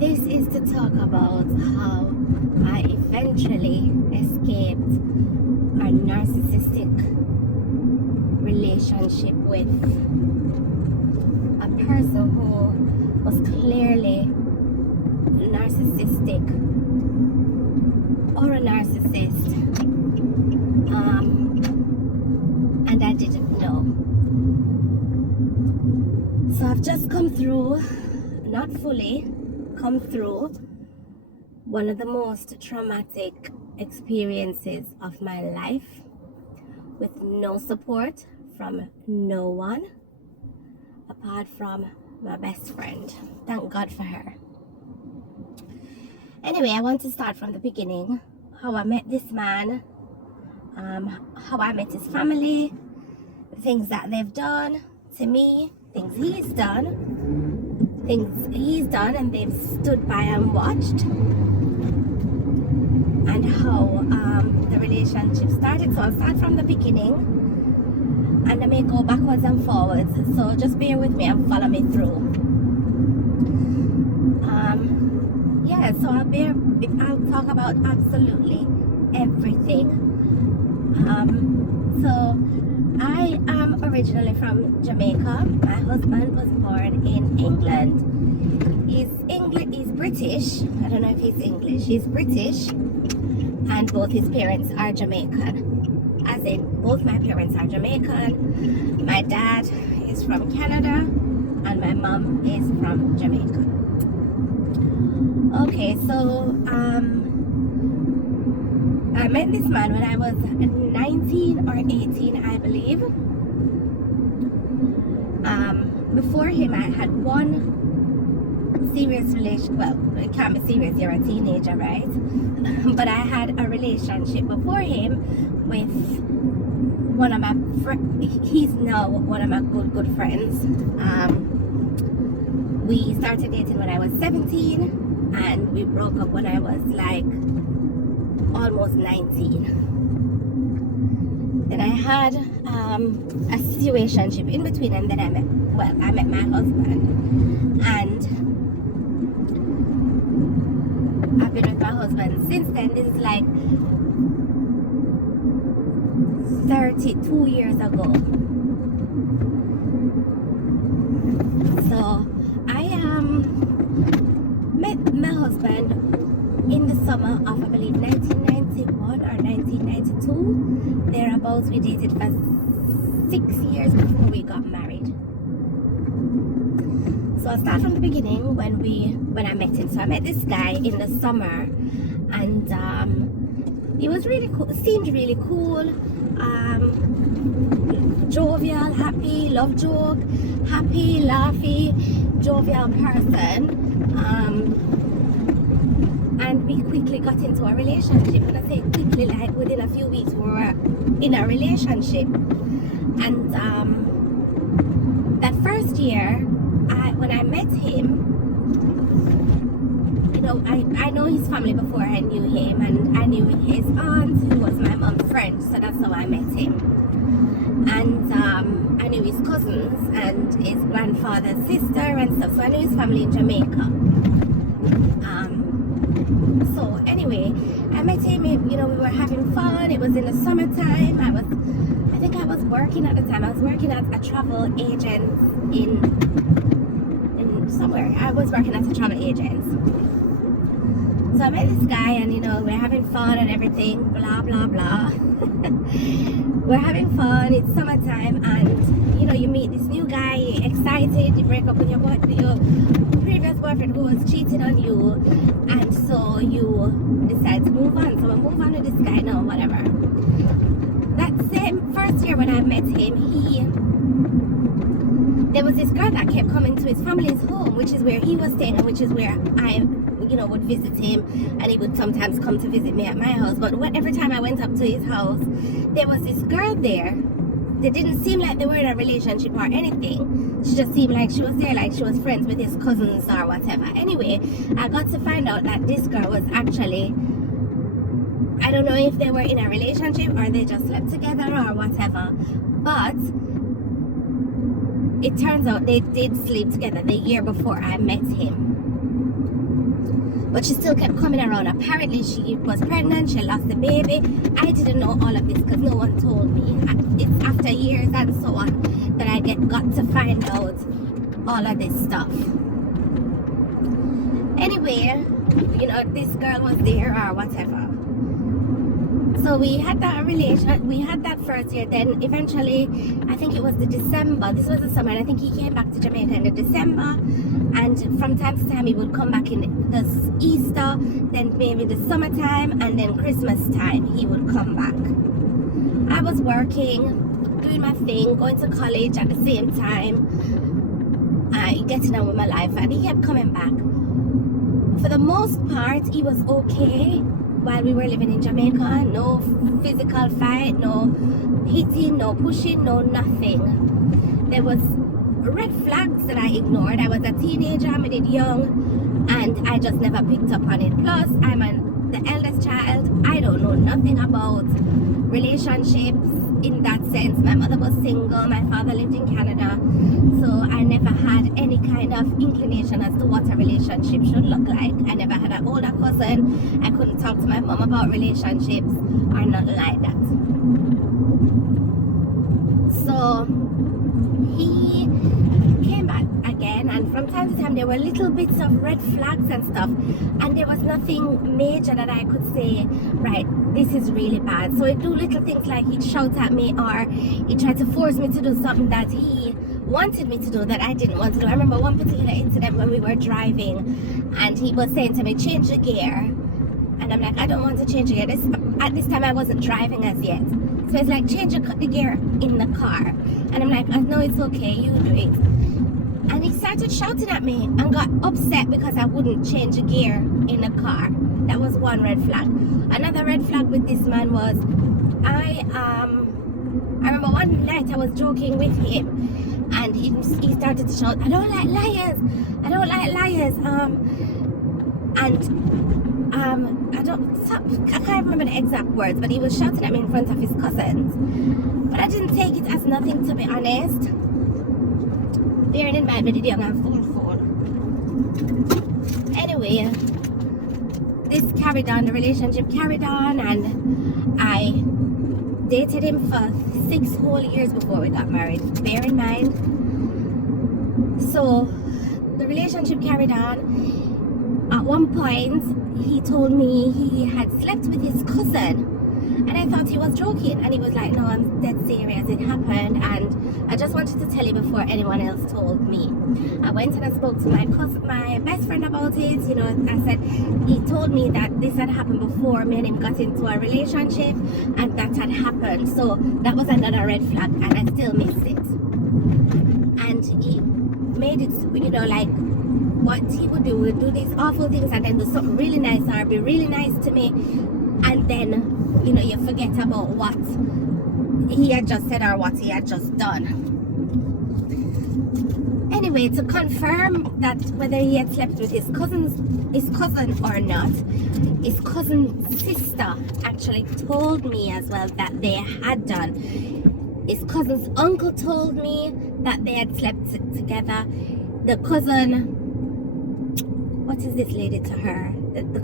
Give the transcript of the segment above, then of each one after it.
This is to talk about how I eventually escaped a narcissistic relationship with a person who was clearly narcissistic or a narcissist, and I didn't know. So I've just come through, not fully come through, one of the most traumatic experiences of my life, with no support from no one apart from my best friend. Thank God for her. Anyway, I want to start from the beginning, how I met this man, how I met his family, things that they've done to me, things he's done and they've stood by and watched, and how the relationship started. So I'll start from the beginning and I may go backwards and forwards, so just bear with me and follow me through. So I'll talk about absolutely everything. So I am originally from Jamaica. My husband was born in England. He's British. I don't know if he's English. He's British, and both his parents are Jamaican. As in, both my parents are Jamaican. My dad is from Canada, and my mom is from Jamaica. Okay, so I met this man when I was 19 or 18, I believe. Before him, I had one serious relation. Well, it can't be serious, you're a teenager, right? But I had a relationship before him with one of my he's now one of my good friends. We started dating when I was 17, and we broke up when I was like almost 19. Then I had a situationship in between, and then I met my husband, and I've been with my husband since then. This is like 32 years ago. So I met my husband in the summer of, I believe, 1991 or 1992. Thereabouts. We dated for 6 years before we got married. So I'll start from the beginning when I met him. So I met this guy in the summer, and he was really cool, seemed really cool, jovial, happy, love joke, happy, laughy, jovial person. And we quickly got into a relationship. And I say quickly, like within a few weeks we were in a relationship. And that first year, when I met him, you know, I know his family before I knew him, and I knew his aunt, who was my mom's friend, so that's how I met him. And I knew his cousins and his grandfather's sister and stuff, so I knew his family in Jamaica. So anyway, I met him, you know, we were having fun. It was in the summertime. I think I was working at the time. I was working at a travel agent in somewhere. I was working as a travel agent. So I met this guy, and you know, we're having fun and everything, blah blah blah. We're having fun, it's summertime, and you know, you meet this new guy, you're excited, you break up with your previous boyfriend who was cheating on you, and so you decide to move on. So I move on with this guy now, whatever. That same first year when I met him, there was this girl that kept coming to his family's home, which is where he was staying, and which is where I, you know, would visit him, and he would sometimes come to visit me at my house. But every time I went up to his house, there was this girl there. They didn't seem like they were in a relationship or anything. She just seemed like she was there, like she was friends with his cousins or whatever. Anyway, I got to find out that this girl was actually, I don't know if they were in a relationship or they just slept together or whatever, but it turns out they did sleep together the year before I met him. but she still kept coming around. Apparently she was pregnant, she lost the baby. I didn't know all of this because no one told me. It's after years and so on that I got to find out all of this stuff. Anyway, you know, this girl was there or whatever. So we had that we had that first year. Then eventually, I think it was the December, this was the summer, and I think he came back to Jamaica in the December, and from time to time he would come back in the Easter, then maybe the summertime, and then Christmas time he would come back. I was working, doing my thing, going to college at the same time, getting on with my life, and he kept coming back. For the most part, he was okay while we were living in Jamaica. No physical fight, no hitting, no pushing, no nothing. There was red flags that I ignored. I was a teenager, I made it young, and I just never picked up on it. Plus, I'm the eldest child. I don't know nothing about relationships in that sense. My mother was single, my father lived in Canada, so I never had any kind of inclination as to what a relationship should look like. I never had an older cousin. I couldn't talk to my mom about relationships or nothing like that. So he came back again, and from time to time there were little bits of red flags and stuff, and there was nothing major that I could say, right, this is really bad. So he'd do little things like he'd shout at me, or he tried to force me to do something that he wanted me to do that I didn't want to do. I remember one particular incident when we were driving, and he was saying to me, change the gear, and I'm like, I don't want to change the gear. At this time I wasn't driving as yet, so it's like, change the gear in the car, and I'm like, I know it's okay, you do it. And he started shouting at me and got upset because I wouldn't change the gear in the car. That was one red flag. Another red flag with this man was, I remember one night I was joking with him, and he started to shout, I don't like liars, I don't like liars, I can't remember the exact words, but he was shouting at me in front of his cousins. But I didn't take it as nothing, to be honest. Bearing in mind, I did young and fool. Anyway, this carried on, the relationship carried on, and I dated him for 6 whole years before we got married. Bear in mind. So the relationship carried on. At one point, he told me he had slept with his cousin, and I thought he was joking, and he was like, no, I'm dead serious, it happened, and I just wanted to tell you before anyone else told me. I went and I spoke to my best friend about it. You know, I said, he told me that this had happened before me and him got into a relationship, and that had happened. So that was another red flag, and I still missed it. And he made it, you know, like, what he would do these awful things, and then do something really nice or be really nice to me, and then, you know, you forget about what he had just said or what he had just done. Anyway, to confirm that whether he had slept with his cousin or not, his cousin's sister actually told me as well that they had done. His cousin's uncle told me that they had slept together. The cousin, what is this lady to her? The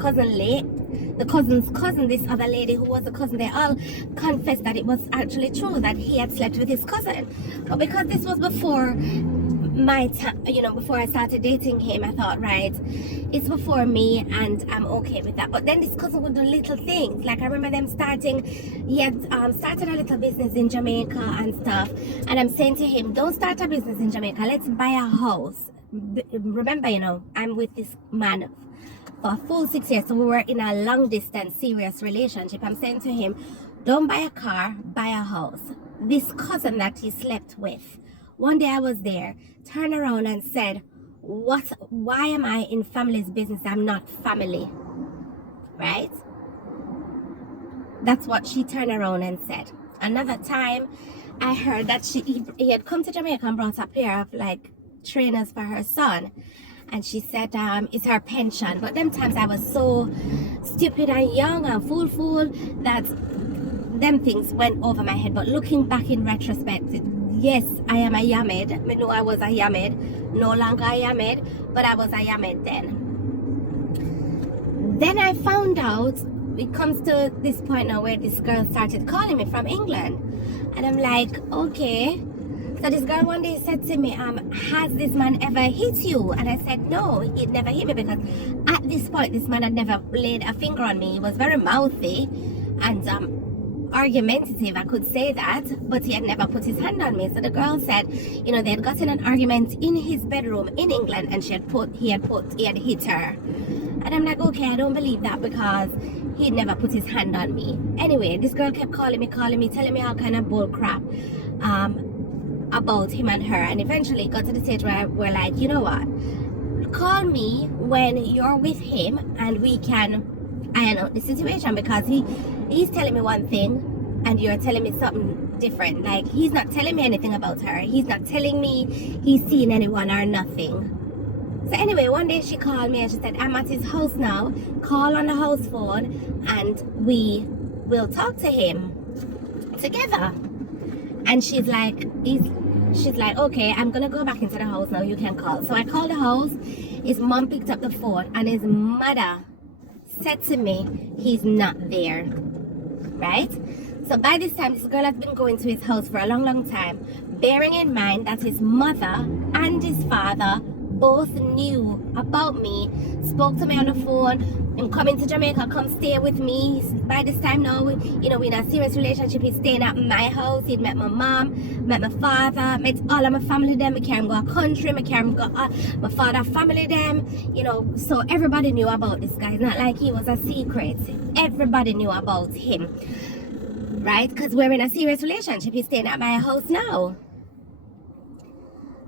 cousin's cousin, this other lady who was a cousin, they all confessed that it was actually true that he had slept with his cousin. But because this was before my time, you know, before I started dating him, I thought, right, it's before me and I'm okay with that. But then this cousin would do little things. Like, I remember them he had started a little business in Jamaica and stuff, and I'm saying to him, don't start a business in Jamaica, let's buy a house. Remember, you know, I'm with this man for a full 6 years, so we were in a long distance serious relationship. I'm saying to him, don't buy a car, buy a house. This cousin that he slept with, one day I was there, turned around and said, why am I in family's business? I'm not family, right? That's what she turned around and said. Another time I heard that he had come to Jamaica and brought a pair of like trainers for her son, and she said it's her pension. But them times I was so stupid and young and fool that them things went over my head. But looking back in retrospect, yes, I am a Yamid. I know I was a Yamid, no longer a Yamid, but I was a Yamid then. Then I found out, it comes to this point now where this girl started calling me from England. And I'm like, okay. So this girl one day said to me, has this man ever hit you? And I said, no, he'd never hit me, because at this point, this man had never laid a finger on me. He was very mouthy and argumentative, I could say that, but he had never put his hand on me. So the girl said, you know, they had gotten an argument in his bedroom in England, and he had hit her. And I'm like, okay, I don't believe that, because he'd never put his hand on me. Anyway, this girl kept calling me, telling me all kind of bull crap about him and her. And eventually it got to the stage where we're like, you know what, call me when you're with him and we can iron out the situation, because he's telling me one thing and you're telling me something different. Like, he's not telling me anything about her. He's not telling me he's seen anyone or nothing. So anyway, one day she called me and she said, I'm at his house now. Call on the house phone and we will talk to him together. And she's like, okay, I'm gonna go back into the house now. You can call. So I called the house. His mom picked up the phone and his mother said to me, he's not there. Right? So by this time, this girl has been going to his house for a long time, bearing in mind that his mother and his father both knew about me, spoke to me on the phone. I'm coming to Jamaica, come stay with me. By this time now, we're in a serious relationship. He's staying at my house. He'd met my mom, met my father, met all of my family them. I carry him go a country, I carry him go my father family them, so everybody knew about this guy. It's not like he was a secret. Everybody knew about him, right? Because we're in a serious relationship. He's staying at my house now.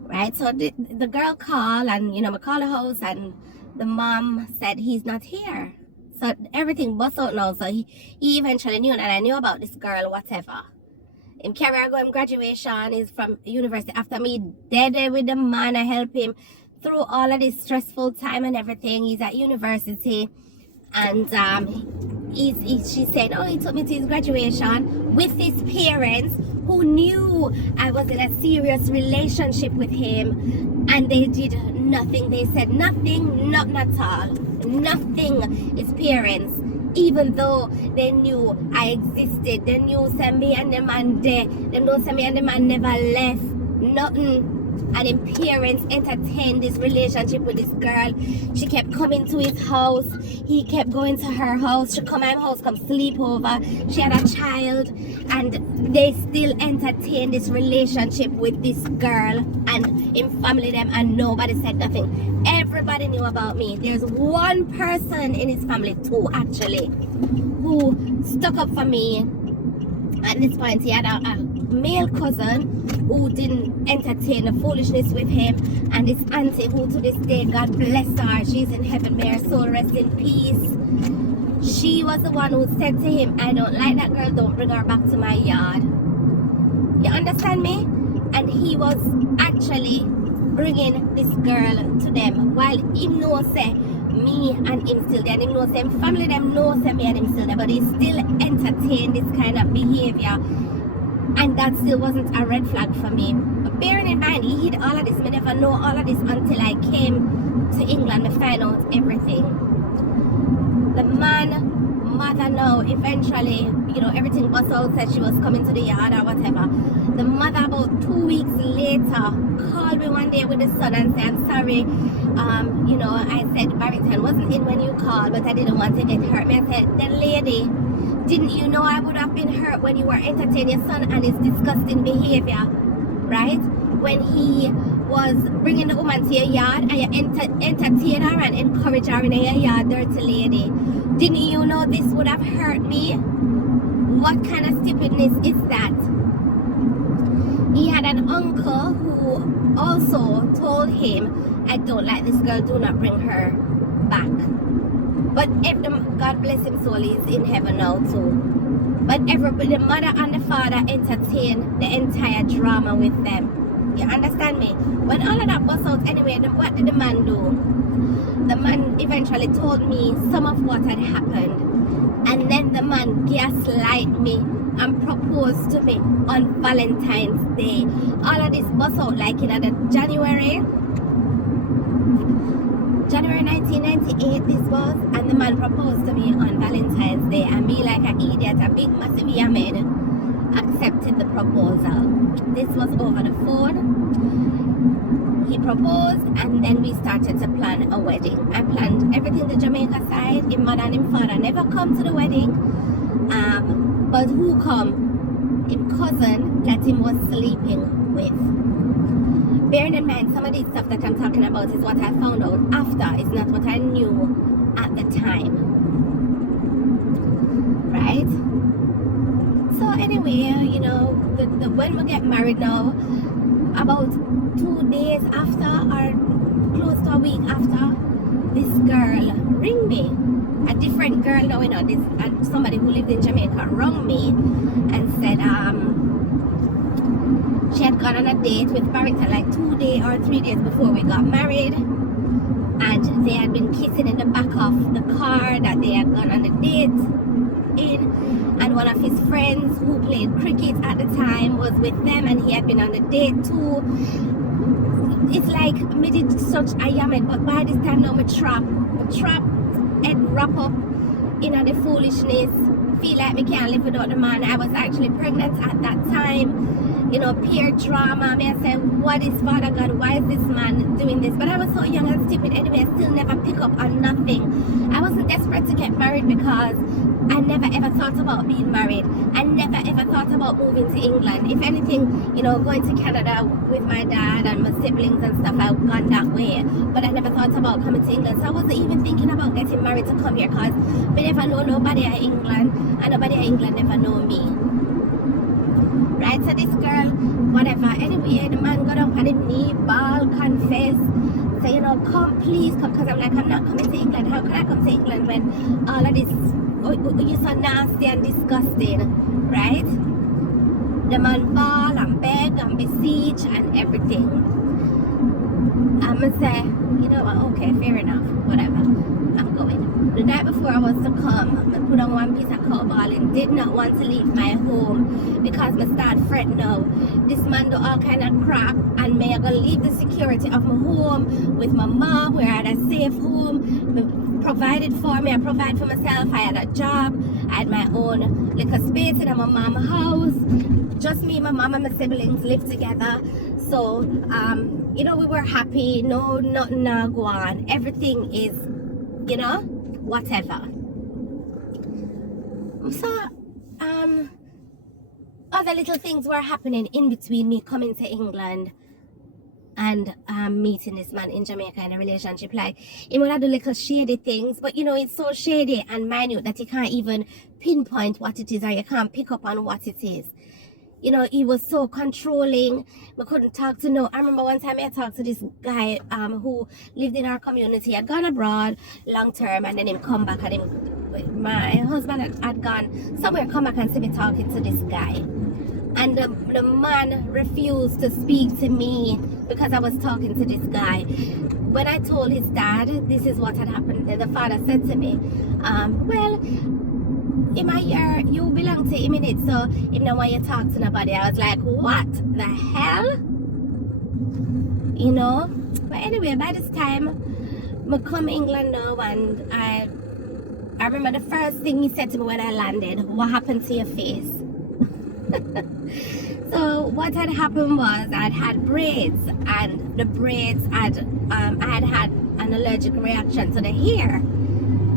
Right, so the girl called, and I called the house, and the mom said he's not here. So everything bust out now. So he eventually knew, and I knew about this girl, whatever. Him carry her going graduation. He's from university. After me dead with the man, I help him through all of this stressful time and everything. He's at university, and she said, oh, he took me to his graduation with his parents, who knew I was in a serious relationship with him, and they did nothing. They said nothing, not at all. Nothing. His parents, even though they knew I existed, they knew me and the man there, they knew me and the man never left, nothing. And his parents entertained this relationship with this girl. She kept coming to his house. He kept going to her house. She come to my house, come sleep over. She had a child. And they still entertained this relationship with this girl and in family them, and nobody said nothing. Everybody knew about me. There's one person in his family, two actually, who stuck up for me. At this point, he had a male cousin who didn't entertain the foolishness with him, and his auntie, who to this day, God bless her, she's in heaven, may her soul rest in peace. She was the one who said to him, I don't like that girl, don't bring her back to my yard. You understand me? And he was actually bringing this girl to them, while he knows me and him still there, and he knows him family them knows me and him still there, but he still entertained this kind of behavior, and that still wasn't a red flag for me. But bearing in mind, he hid all of this. I never know all of this until I came to England to find out everything. The mother now eventually, everything was out, said she was coming to the yard or whatever. The mother about 2 weeks later called me one day with the son and said, I'm sorry, I said Barrington wasn't in when you called, but I didn't want to get hurt. I said, then lady, didn't you know I would have been hurt when you were entertaining your son and his disgusting behavior, right? When he was bringing the woman to your yard and you entertain her and encourage her in your yard, dirty lady. Didn't you know this would have hurt me? What kind of stupidness is that? He had an uncle who also told him, I don't like this girl, do not bring her back. But God bless him soul, he's in heaven now too. But everybody, the mother and the father entertained the entire drama with them. You understand me? When all of that was out anyway, what did the man do? The man eventually told me some of what had happened. And then the man gaslight me and proposed to me on Valentine's Day. All of this was out like in the January. January 1998 this was, and the man proposed to me on Valentine's Day, and me like an idiot, a big massive yammed, accepted the proposal. This was over the phone. He proposed, and then we started to plan a wedding. I planned everything the Jamaica side. His mother and his father never come to the wedding, but who come? His cousin that him was sleeping with. Bearing in mind, some of the stuff that I'm talking about is what I found out after. It's not what I knew at the time. Right? So anyway, you know, when we get married now, about 2 days after, or close to a week after, this girl ring me. A different girl now, you know, somebody who lived in Jamaica rang me and said she had gone on a date with Barrington like 2 days or 3 days before we got married, and they had been kissing in the back of the car that they had gone on the date in, and one of his friends who played cricket at the time was with them, and he had been on the date too. It's like me did such a yammed, but by this time now my trap and wrap up in the foolishness, feel like me can't live without the man. I was actually pregnant at that time, you know, peer drama. Me I said, what is Father God, why is this man doing this? But I was so young and stupid anyway, I still never pick up on nothing. I wasn't desperate to get married because I never ever thought about being married. I never ever thought about moving to England. If anything, you know, going to Canada with my dad and my siblings and stuff, I've gone that way. But I never thought about coming to England. So I wasn't even thinking about getting married to come here, because I never know nobody in England, and nobody in England never know me. Right, so this girl, whatever. Anyway, the man got up on his knee, ball, confess, say, you know, come, please come, because I'm like, I'm not coming to England. How can I come to England when all of this, you're so nasty and disgusting, right? The man ball and beg and beseech and everything. I'm gonna say, you know what, okay, fair enough, whatever, I'm going. The night before I was to come, I put on one piece of cowball and did not want to leave my home because I start fretting now. This man do all kind of crap, and me I gonna leave the security of my home with my mom, where I had a safe home, provided for me, I provide for myself, I had a job, I had my own little space in my mom's house, just me, my mom and my siblings lived together. So, you know, we were happy, no, nothing go on, everything is, you know, whatever. So, other little things were happening in between me coming to England and meeting this man in Jamaica in a relationship. Like, he would have do little shady things, but you know, it's so shady and minute that you can't even pinpoint what it is, or you can't pick up on what it is. You know, he was so controlling. I couldn't talk to no. I remember one time I talked to this guy who lived in our community. He had gone abroad long term, and then him come back, and my husband had gone somewhere, come back and see me talking to this guy. And the man refused to speak to me because I was talking to this guy. When I told his dad this is what had happened, the father said to me, well, in my year, you belong to him in it, so him don't want you to talk to nobody. I was like, what the hell? You know? But anyway, by this time, I come England now, and I remember the first thing he said to me when I landed, what happened to your face? So what had happened was I'd had braids, and the braids had I had an allergic reaction to the hair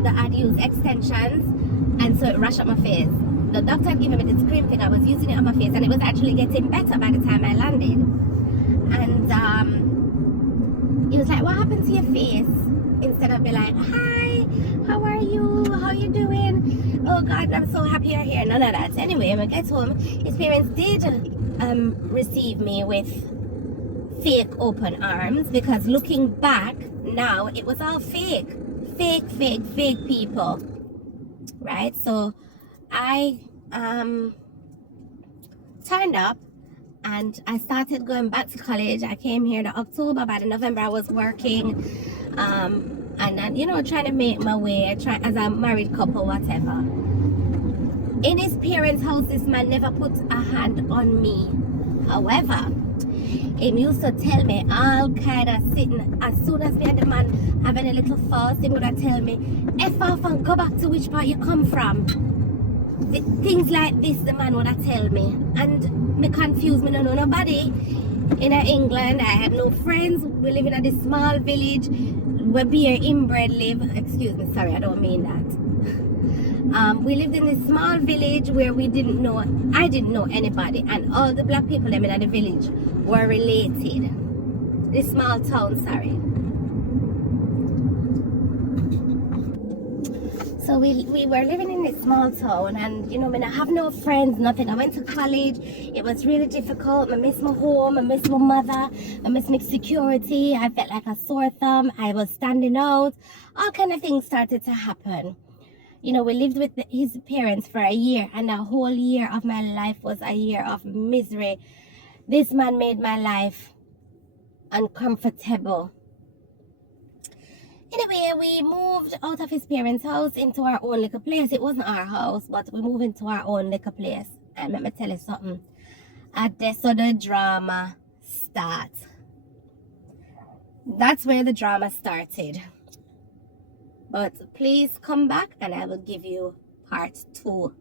that I'd used extensions, and so it rushed up my face. The doctor had given me this cream thing, I was using it on my face, and it was actually getting better by the time I landed. And he was like, what happened to your face? Instead of be like, hi, how are you, how you doing, oh God, I'm so happy you're here. None of that. Anyway, when I get home, his parents did receive me with fake open arms, because looking back now, it was all fake people, right? So I turned up, and I started going back to college. I came here in October. By the November I was working, and then, you know, trying to make my way, as a married couple, whatever. In his parents' house, this man never put a hand on me. However, Him used to tell me all kind of sitting. As soon as me and the man having a little fuss, he would tell me, F off and go back to which part you come from. Things like this the man would tell me. And me confused, me no know nobody. In England, I had no friends. We live in a this small village where beer inbred live. Excuse me, sorry, I don't mean that. We lived in this small village where I didn't know anybody, and all the black people in the village were related. This small town, sorry. So we were living in this small town, and I have no friends, nothing. I went to college. It was really difficult. I miss my home. I miss my mother. I miss my security. I felt like a sore thumb. I was standing out. All kind of things started to happen. We lived with his parents for a year, and a whole year of my life was a year of misery. This man made my life uncomfortable. Anyway, we moved out of his parents' house into our own little place. It wasn't our house, but we moved into our own little place. And let me tell you something. At this, so the drama starts. That's where the drama started. But please come back and I will give you part 2.